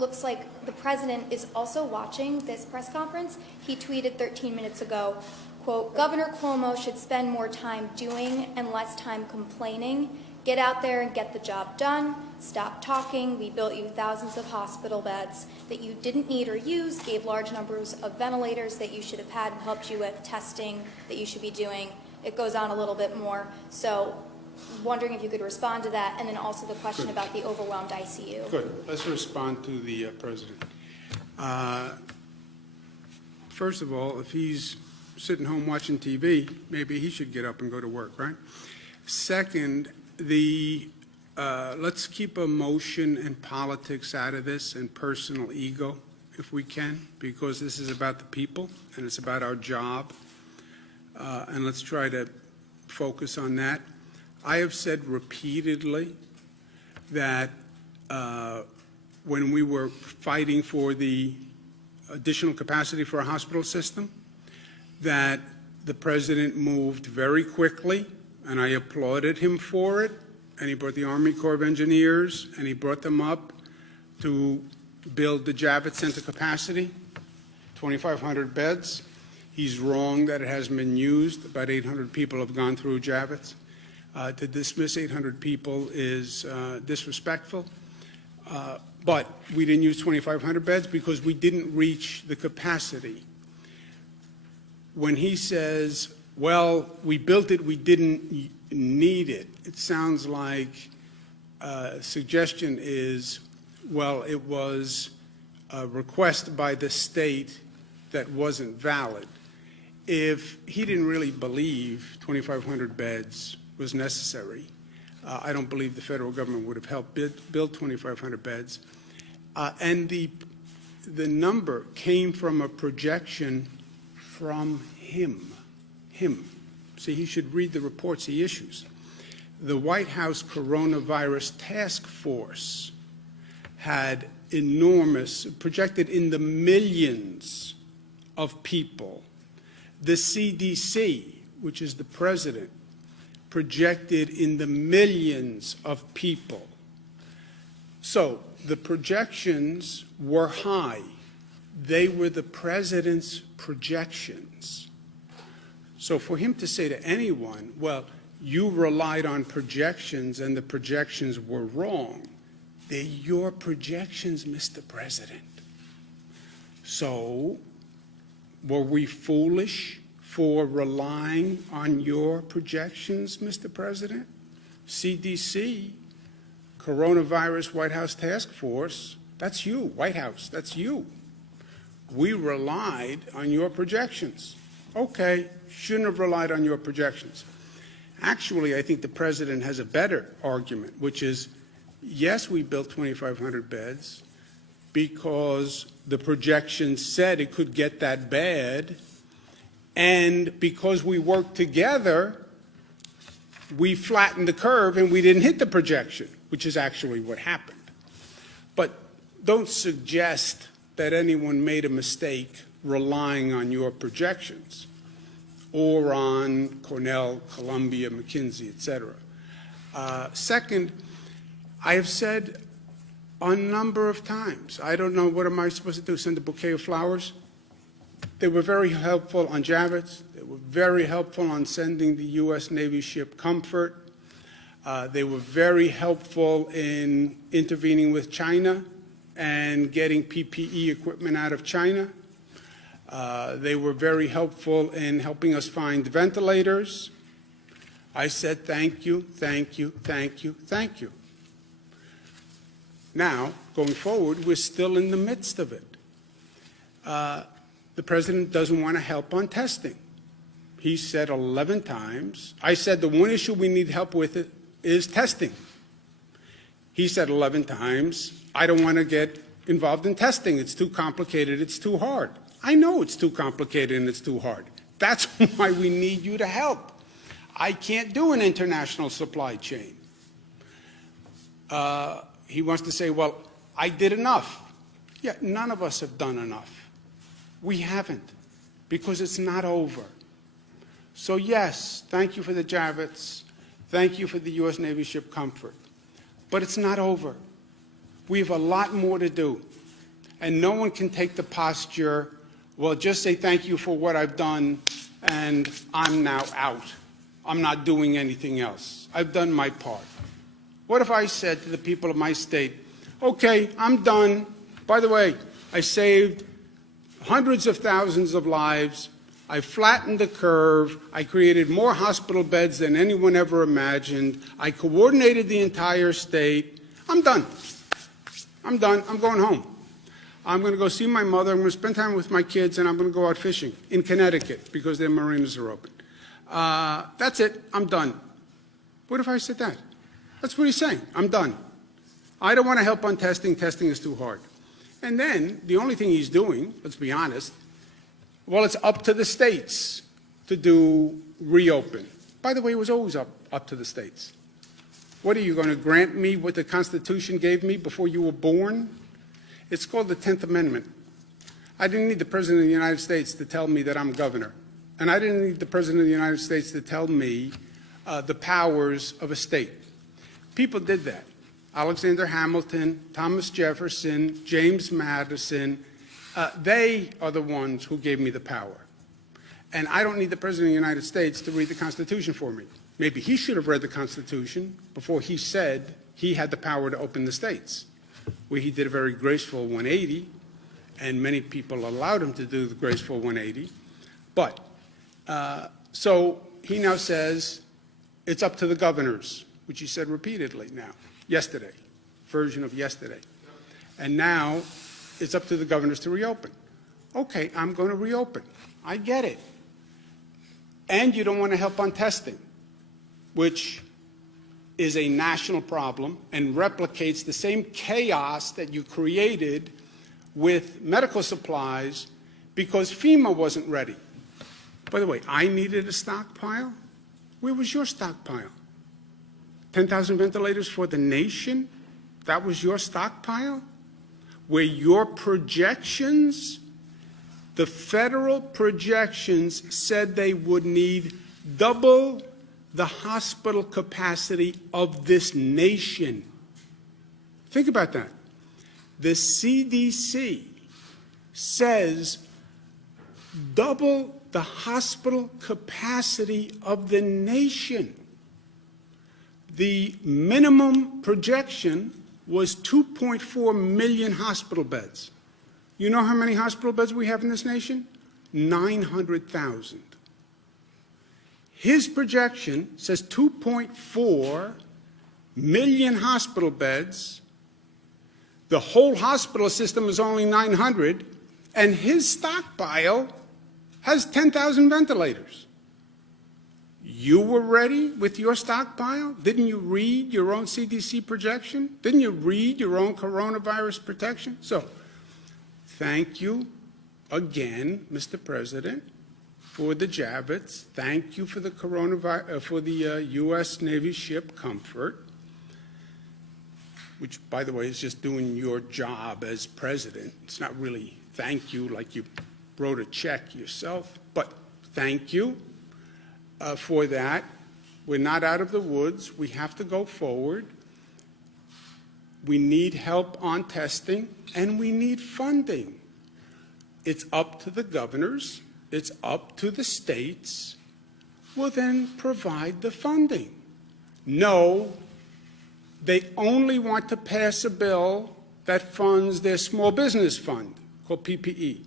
it looks like the president is also watching this press conference. He tweeted 13 minutes ago, quote, "Governor Cuomo should spend more time doing and less time complaining. Get out there and get the job done. Stop talking. We built you thousands of hospital beds that you didn't need or use, gave large numbers of ventilators that you should have had and helped you with testing that you should be doing." It goes on a little bit more. So wondering if you could respond to that, and then also the question about the overwhelmed ICU. Good. Let's respond to the president. First of all, if he's sitting home watching TV, maybe he should get up and go to work, right? Second, let's keep emotion and politics out of this and personal ego if we can, because this is about the people and it's about our job, and let's try to focus on that. I have said repeatedly that when we were fighting for the additional capacity for our hospital system, that the president moved very quickly, and I applauded him for it, and he brought the Army Corps of Engineers, and he brought them up to build the Javits Center capacity, 2,500 beds. He's wrong that it hasn't been used. About 800 people have gone through Javits. To dismiss 800 people is disrespectful. But we didn't use 2,500 beds because we didn't reach the capacity. When he says, well, we built it, we didn't need it, it sounds like suggestion is, well, it was a request by the state that wasn't valid. If he didn't really believe 2,500 beds was necessary, I don't believe the federal government would have helped build 2,500 beds. And the number came from a projection from him. See, he should read the reports he issues. The White House Coronavirus Task Force had enormous, projected in the millions of people. The CDC, which is the president, projected in the millions of people. So the projections were high. They were the president's projections. So for him to say to anyone, well, you relied on projections and the projections were wrong, they're your projections, Mr. President. So were we foolish for relying on your projections, Mr. President? CDC, Coronavirus White House Task Force, that's you, White House, that's you. We relied on your projections. Okay, shouldn't have relied on your projections. Actually, I think the president has a better argument, which is, yes, we built 2,500 beds because the projections said it could get that bad, and because we worked together, we flattened the curve and we didn't hit the projection, which is actually what happened. But don't suggest that anyone made a mistake relying on your projections or on Cornell, Columbia, McKinsey, et cetera. Second, I have said a number of times, I don't know, what am I supposed to do, send a bouquet of flowers? They were very helpful on Javits. They were very helpful on sending the U.S. Navy ship Comfort. They were very helpful in intervening with China and getting PPE equipment out of China. They were very helpful in helping us find ventilators. I said thank you, thank you, thank you, thank you. Now, going forward, we're still in the midst of it. The president doesn't want to help on testing. He said 11 times. I said the one issue we need help with is testing. He said 11 times, I don't want to get involved in testing. It's too complicated. It's too hard. I know it's too complicated and it's too hard. That's why we need you to help. I can't do an international supply chain. He wants to say, well, I did enough. Yeah, none of us have done enough. We haven't, because it's not over. So yes, thank you for the Javits. Thank you for the U.S. Navy ship Comfort. But it's not over. We have a lot more to do. and no one can take the posture, well, just say thank you for what I've done, and I'm now out. I'm not doing anything else. I've done my part. What if I said to the people of my state, okay, I'm done. By the way, I saved hundreds of thousands of lives. I flattened the curve. I created more hospital beds than anyone ever imagined. I coordinated the entire state. I'm done. I'm done. I'm going home. I'm going to go see my mother. I'm going to spend time with my kids, and I'm going to go out fishing in Connecticut because their marinas are open. That's it. I'm done. What if I said that? That's what he's saying. I'm done. I don't want to help on testing. Testing is too hard. And then the only thing he's doing, let's be honest, well, it's up to the states to do reopen. By the way, it was always up to the states. What are you going to grant me what the Constitution gave me before you were born? It's called the 10th Amendment. I didn't need the President of the United States to tell me that I'm governor. And I didn't need the President of the United States to tell me the powers of a state. People did that. Alexander Hamilton, Thomas Jefferson, James Madison, they are the ones who gave me the power. And I don't need the President of the United States to read the Constitution for me. Maybe he should have read the Constitution before he said he had the power to open the states, where he did a very graceful 180, and many people allowed him to do the graceful 180. But, so he now says it's up to the governors, which he said repeatedly now, yesterday, version of yesterday. And now it's up to the governors to reopen. Okay, I'm going to reopen. I get it. And you don't want to help on testing, which is a national problem and replicates the same chaos that you created with medical supplies because FEMA wasn't ready. By the way, I needed a stockpile. Where was your stockpile? 10,000 ventilators for the nation? That was your stockpile? Where your projections, the federal projections said they would need double the hospital capacity of this nation. Think about that. The CDC says double the hospital capacity of the nation. The minimum projection was 2.4 million hospital beds. You know how many hospital beds we have in this nation? 900,000. His projection says 2.4 million hospital beds. The whole hospital system is only 900, and his stockpile has 10,000 ventilators. You were ready with your stockpile? Didn't you read your own CDC projection? Didn't you read your own coronavirus protection? So, thank you again, Mr. President, for the Javits. Thank you for the U.S. Navy ship Comfort, which, by the way, is just doing your job as president. It's not really thank you like you wrote a check yourself, but thank you for that. We're not out of the woods. We have to go forward. We need help on testing, and we need funding. It's up to the governors. It's up to the states. Well, then provide the funding. No, they only want to pass a bill that funds their small business fund, called PPE,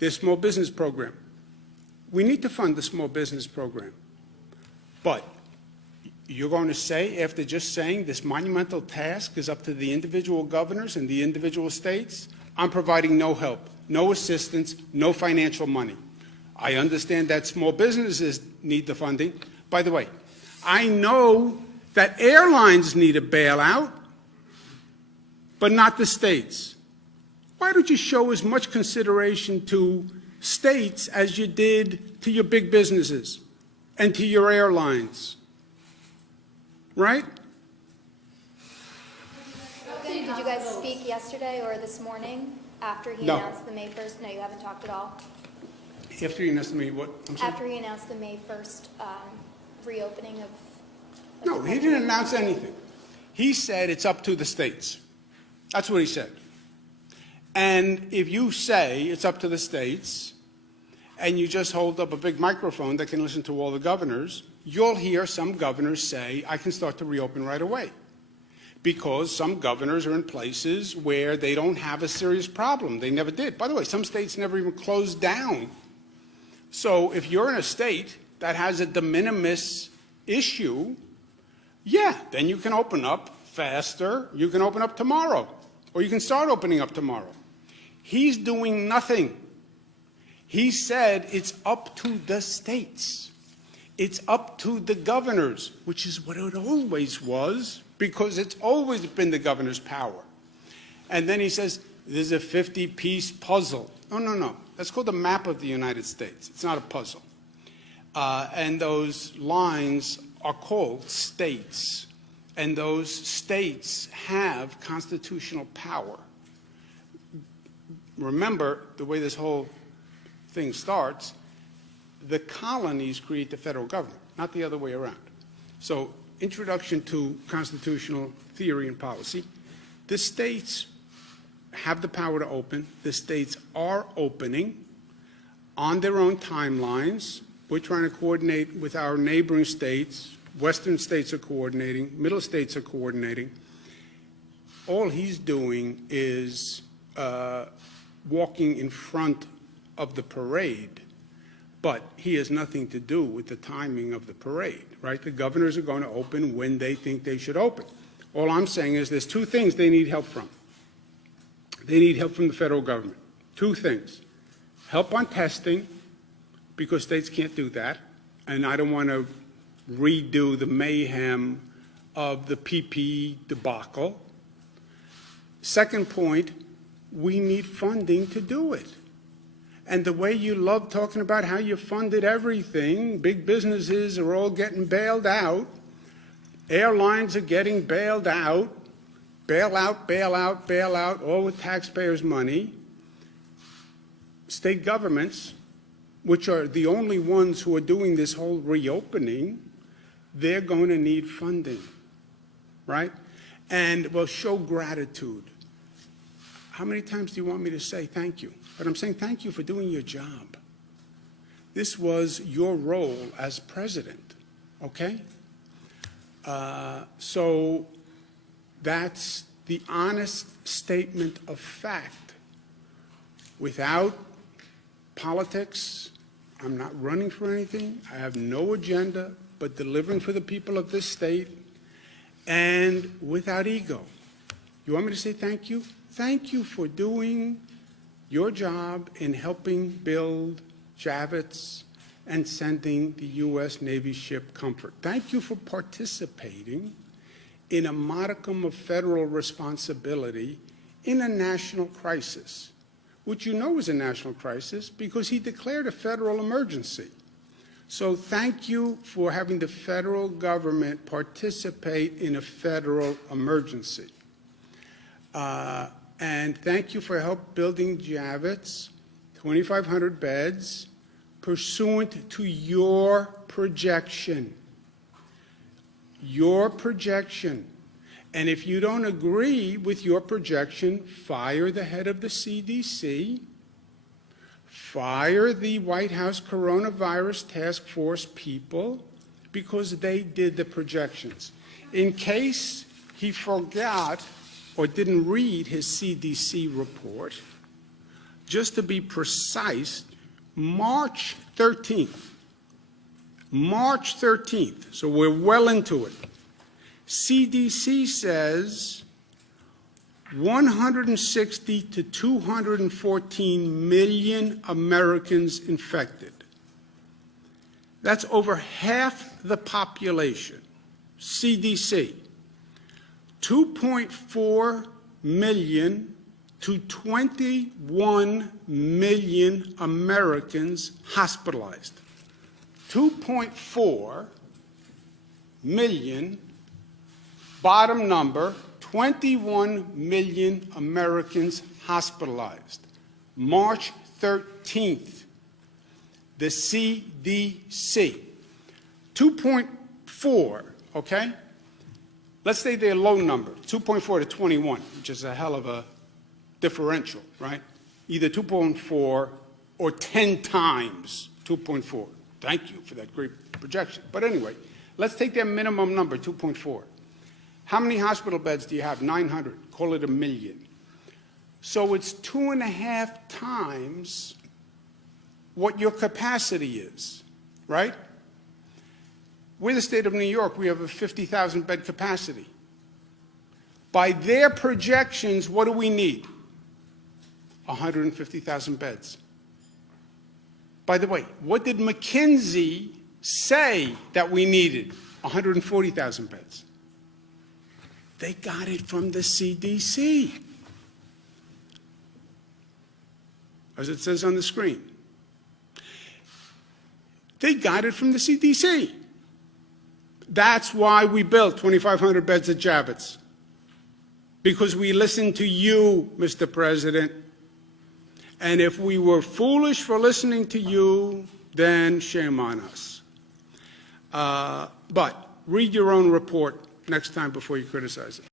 their small business program. We need to fund the small business program. But you're going to say, after just saying this monumental task is up to the individual governors and the individual states, I'm providing no help, no assistance, no financial money. I understand that small businesses need the funding. By the way, I know that airlines need a bailout, but not the states. Why don't you show as much consideration to states as you did to your big businesses and to your airlines? Right? Did you guys speak yesterday or this morning after he announced the May 1st? No, you haven't talked at all? After he announced the May what? After he announced the May 1st reopening of No, he didn't announce anything. He said it's up to the states. That's what he said. And if you say it's up to the states, and you just hold up a big microphone that can listen to all the governors, you'll hear some governors say, I can start to reopen right away. Because some governors are in places where they don't have a serious problem. They never did. By the way, some states never even closed down. So if you're in a state that has a de minimis issue, yeah, then you can open up faster. You can open up tomorrow, or you can start opening up tomorrow. He's doing nothing. He said it's up to the states. It's up to the governors, which is what it always was, because it's always been the governor's power. And then he says, there's a 50-piece puzzle. No, no, no. That's called the map of the United States. It's not a puzzle. And those lines are called states. And those states have constitutional power. Remember, the way this whole thing starts, the colonies create the federal government, not the other way around. So, introduction to constitutional theory and policy. The states have the power to open. The states are opening on their own timelines. We're trying to coordinate with our neighboring states. Western states are coordinating. Middle states are coordinating. All he's doing is walking in front of the parade, but he has nothing to do with the timing of the parade, right? The governors are going to open when they think they should open. All I'm saying is there's two things they need help from. They need help from the federal government. Two things. Help on testing, because states can't do that, and I don't want to redo the mayhem of the PPE debacle. Second point, we need funding to do it. And the way you love talking about how you funded everything, big businesses are all getting bailed out, airlines are getting bailed out, bail out, bail out, bail out, all with taxpayers' money. State governments, which are the only ones who are doing this whole reopening, they're going to need funding, right? And will show gratitude. How many times do you want me to say thank you? But I'm saying thank you for doing your job. This was your role as president, okay? So that's the honest statement of fact. Without politics, I'm not running for anything. I have no agenda but delivering for the people of this state, and without ego. You want me to say thank you? Thank you for doing your job in helping build Javits and sending the U.S. Navy ship Comfort. Thank you for participating in a modicum of federal responsibility in a national crisis, which you know is a national crisis because he declared a federal emergency. So thank you for having the federal government participate in a federal emergency. And thank you for help building Javits, 2,500 beds, pursuant to your projection. Your projection. And if you don't agree with your projection, fire the head of the CDC, fire the White House coronavirus task force people, because they did the projections. In case he forgot or didn't read his CDC report, just to be precise, March 13th, so we're well into it, CDC says 160 to 214 million Americans infected. That's over half the population. CDC. 2.4 million to 21 million Americans hospitalized. 2.4 million, bottom number, 21 million Americans hospitalized. March 13th, the CDC. 2.4, okay? Let's say they're low number, 2.4 to 21, which is a hell of a differential, right? Either 2.4 or 10 times 2.4. Thank you for that great projection. But anyway, let's take their minimum number, 2.4. How many hospital beds do you have? 900. Call it 1 million. So it's 2.5 times what your capacity is, right? We're the state of New York. We have a 50,000 bed capacity. By their projections, what do we need? 150,000 beds. By the way, what did McKinsey say that we needed? 140,000 beds. They got it from the CDC, as it says on the screen. They got it from the CDC. That's why we built 2,500 beds at Javits, because we listened to you, Mr. President. And if we were foolish for listening to you, then shame on us. But read your own report next time before you criticize it.